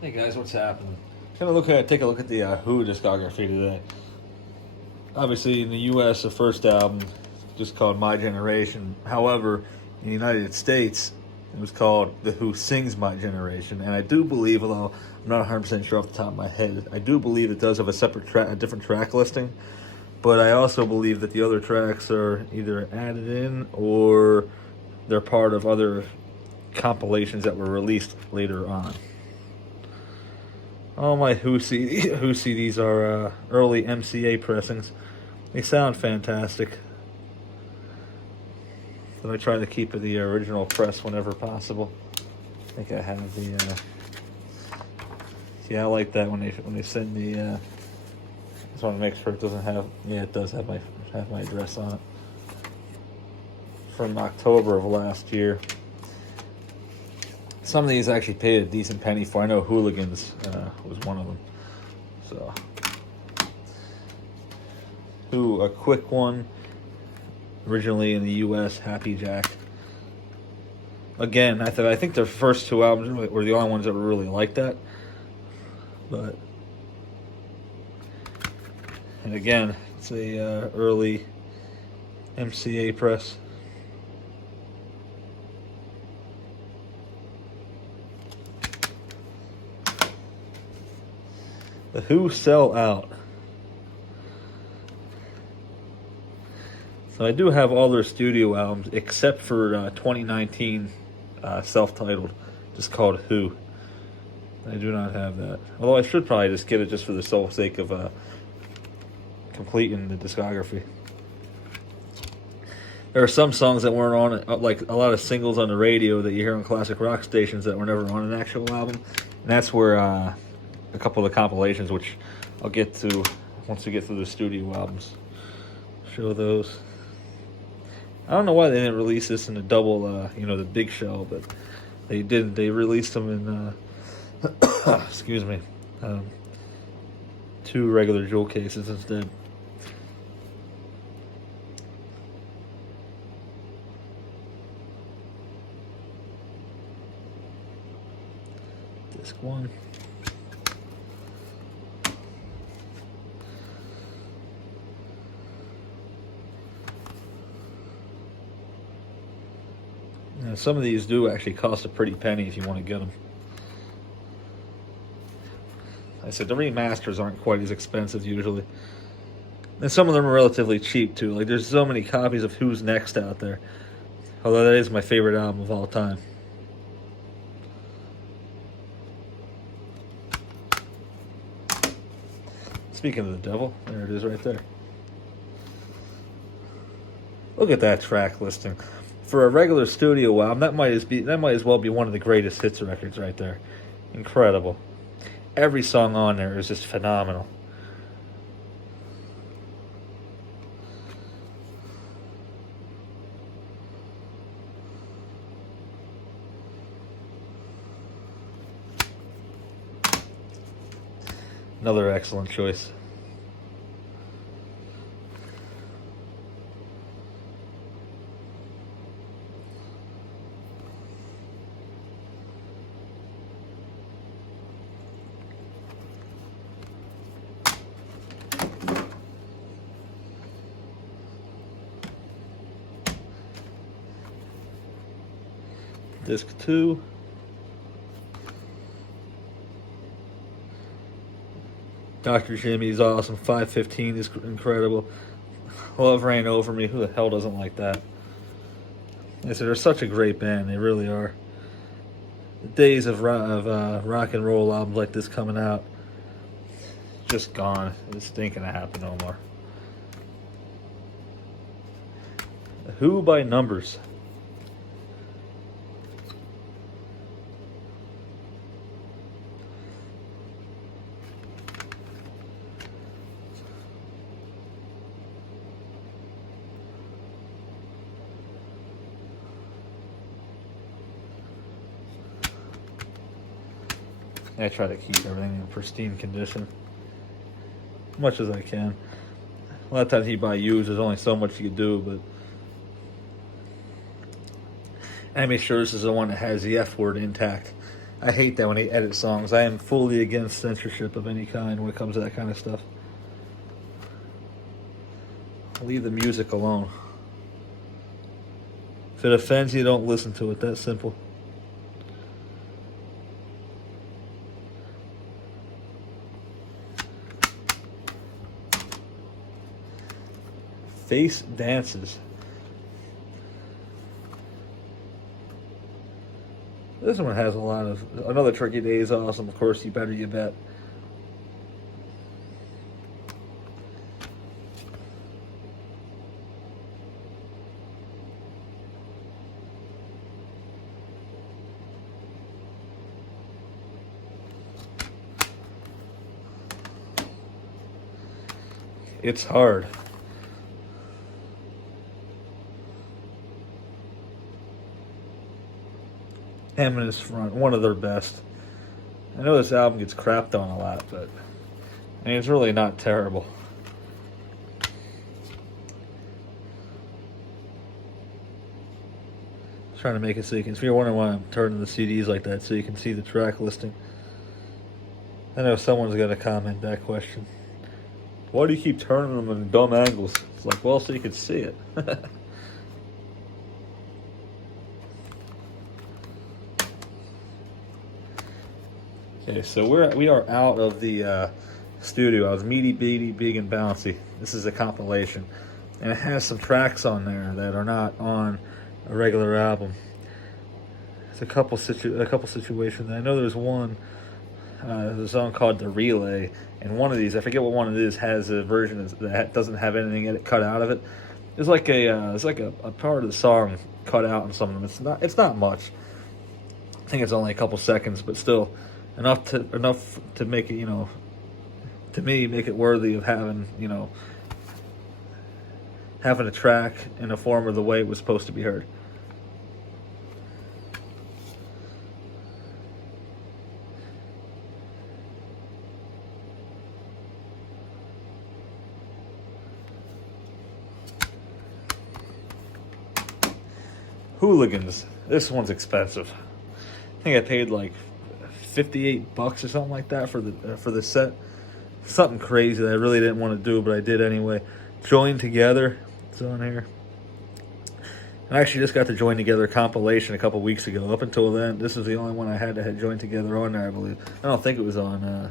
Hey guys, what's happening? Take a look at the Who discography today. Obviously, in the U.S., the first album just called My Generation. However, in the United States, it was called The Who Sings My Generation. And I do believe, although I'm not 100% sure off the top of my head, I do believe it does have a different track listing. But I also believe that the other tracks are either added in or they're part of other compilations that were released later on. All my Who CDs are early MCA pressings. They sound fantastic. So I try to keep the original press whenever possible. I think I have the. Yeah, I like that when they send the. I just want to make sure it doesn't have. Yeah, it does have my address on it. From October of last year. Some of these I actually paid a decent penny for. I know Hooligans was one of them. So, Who, a quick one. Originally in the U.S., Happy Jack. Again, I think their first two albums were the only ones that were really like that. But, and again, it's a early MCA press. The Who Sell Out. So I do have all their studio albums except for 2019 self-titled, just called Who. I do not have that. Although I should probably just get it just for the sole sake of completing the discography. There are some songs that weren't on, like a lot of singles on the radio that you hear on classic rock stations that were never on an actual album. And that's where a couple of the compilations, which I'll get to once we get through the studio albums. Show those. I don't know why they didn't release this in a double, the big shell, but they did. They released them in, excuse me, 2 regular jewel cases instead. Disc 1. Now, some of these do actually cost a pretty penny if you want to get them. I said the remasters aren't quite as expensive usually. And some of them are relatively cheap too. Like there's so many copies of Who's Next out there. Although that is my favorite album of all time. Speaking of the devil, there it is right there. Look at that track listing. For a regular studio album, that might as well be one of the greatest hits records right there. Incredible. Every song on there is just phenomenal. Another excellent choice. Disc 2. Dr. Jimmy's awesome. 515 is incredible. Love Ran Over Me. Who the hell doesn't like that? I said, they're such a great band. They really are. The days of rock and roll albums like this coming out, just gone. This ain't gonna happen no more. Who by Numbers. I try to keep everything in pristine condition, as much as I can. A lot of times you buy used, there's only so much you can do, but I make sure this is the one that has the F word intact. I hate that when they edit songs. I am fully against censorship of any kind when it comes to that kind of stuff. Leave the music alone. If it offends you, don't listen to it. That simple. Face Dances. This one has a lot of... Another Tricky Days awesome. Of course, You Better You Bet. It's Hard. Feminist Front, one of their best. I know this album gets crapped on a lot, but I mean, it's really not terrible. Trying to make it so you can, if you're wondering why I'm turning the CDs like that, so you can see the track listing. I know someone's going to comment that question. Why do you keep turning them in dumb angles? It's like, well, so you can see it. Okay, so we are out of the studio. I was Meaty, Beady, Big, and Bouncy. This is a compilation, and it has some tracks on there that are not on a regular album. It's a couple situations. I know there's one. There's a song called The Relay, and one of these, I forget what one it is, has a version that doesn't have anything in it cut out of it. It's like a part of the song cut out in some of them. It's not much. I think it's only a couple seconds, but still enough to make it, you know, to me, make it worthy of having, you know, having a track in a form or the way it was supposed to be heard. Hooligans. This one's expensive. I think I paid like $58 or something like that for the set. Something crazy that I really didn't want to do, but I did anyway. Join Together. It's on here. I actually just got the Join Together compilation a couple weeks ago. Up until then, this is the only one I had that had Join Together on there, I believe. I don't think it was on...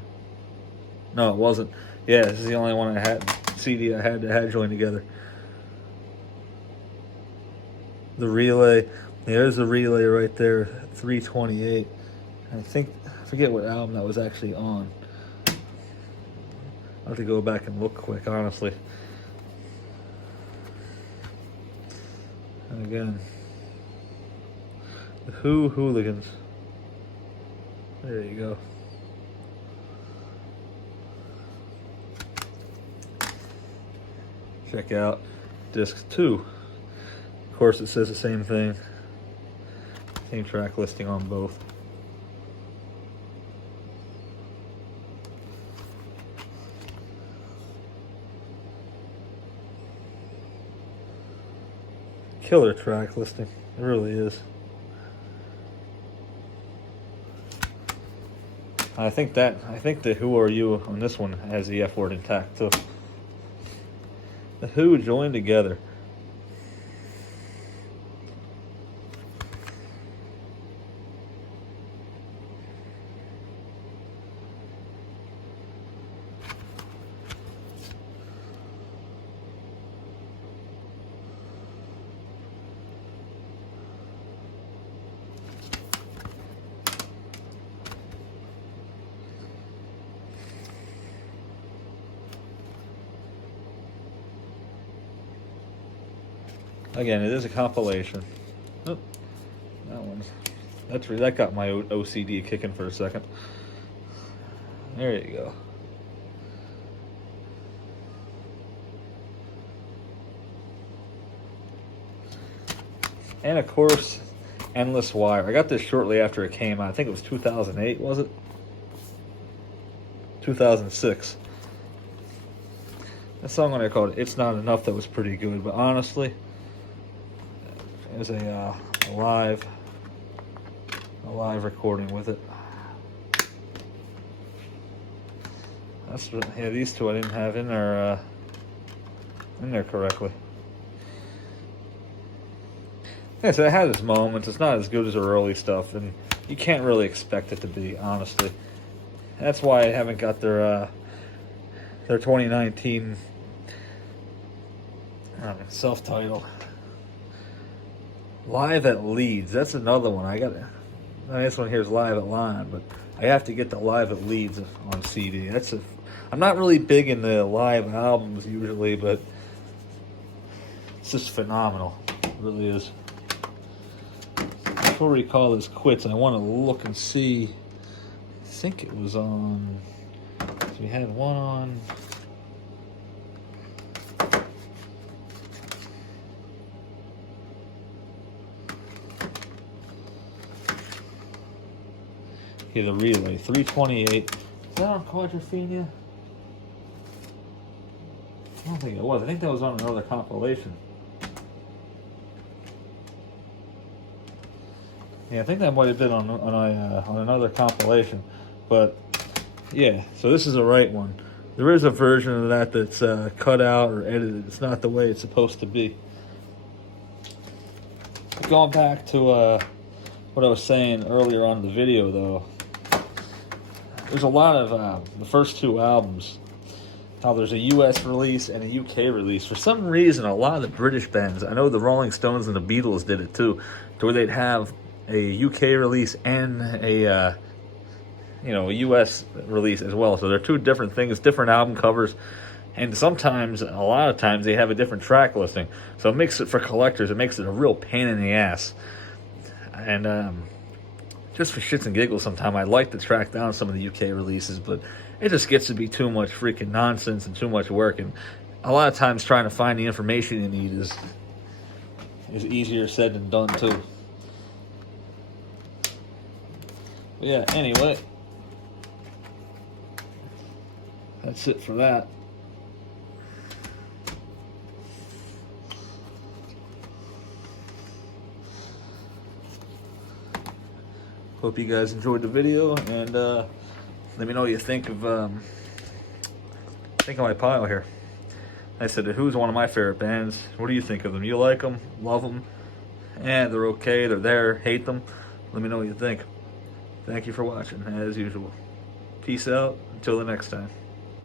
No, it wasn't. Yeah, this is the only one I had, CD I had that had Join Together. The Relay. There's the Relay right there, 328. I forget what album that was actually on. I'll have to go back and look quick, honestly. And again, the Who Hooligans. There you go. Check out disc 2. Of course, it says the same thing. Same track listing on both. Killer track listing. It really is. I think the Who Are You on this one has the F word intact too. The Who joined together. Again, it is a compilation. Oh, that got my OCD kicking for a second. There you go. And of course, Endless Wire. I got this shortly after it came out. I think it was 2008, was it? 2006. That song on there called It's Not Enough that was pretty good, but honestly, as a live a live recording with it. That's yeah. These two I didn't have in there correctly. Yeah, so it has its moments. It's not as good as the early stuff, and you can't really expect it to be, honestly. That's why I haven't got their 2019 self-titled Live at Leeds. That's another one. This one here is Live at Lion, but I have to get the Live at Leeds on CD. I'm not really big in the live albums usually, but it's just phenomenal. It really is. Before we call this quits, I want to look and see. I think it was on. So we had one on. Okay, the relay 328. Is that on Quadrophenia? I don't think it was. I think that was on another compilation. Yeah, I think that might have been on another compilation, but yeah. So this is the right one. There is a version of that that's cut out or edited. It's not the way it's supposed to be. Going back to what I was saying earlier on in the video, though, there's a lot of the first two albums. How there's a U.S. release and a UK release. For some reason, a lot of the British bands, I know the Rolling Stones and the Beatles did it too, to where they'd have a UK release and a US release as well. So they're two different things, different album covers, and sometimes, a lot of times, they have a different track listing. So it makes it, for collectors, it makes it a real pain in the ass. And just for shits and giggles, sometimes I like to track down some of the UK releases, but it just gets to be too much freaking nonsense and too much work. And a lot of times, trying to find the information you need is easier said than done too. But yeah, anyway, that's it for that. Hope you guys enjoyed the video, and let me know what you think of my pile here. I said, Who's one of my favorite bands? What do you think of them? You like them? Love them? They're okay. They're there. Hate them? Let me know what you think. Thank you for watching, as usual. Peace out. Until the next time.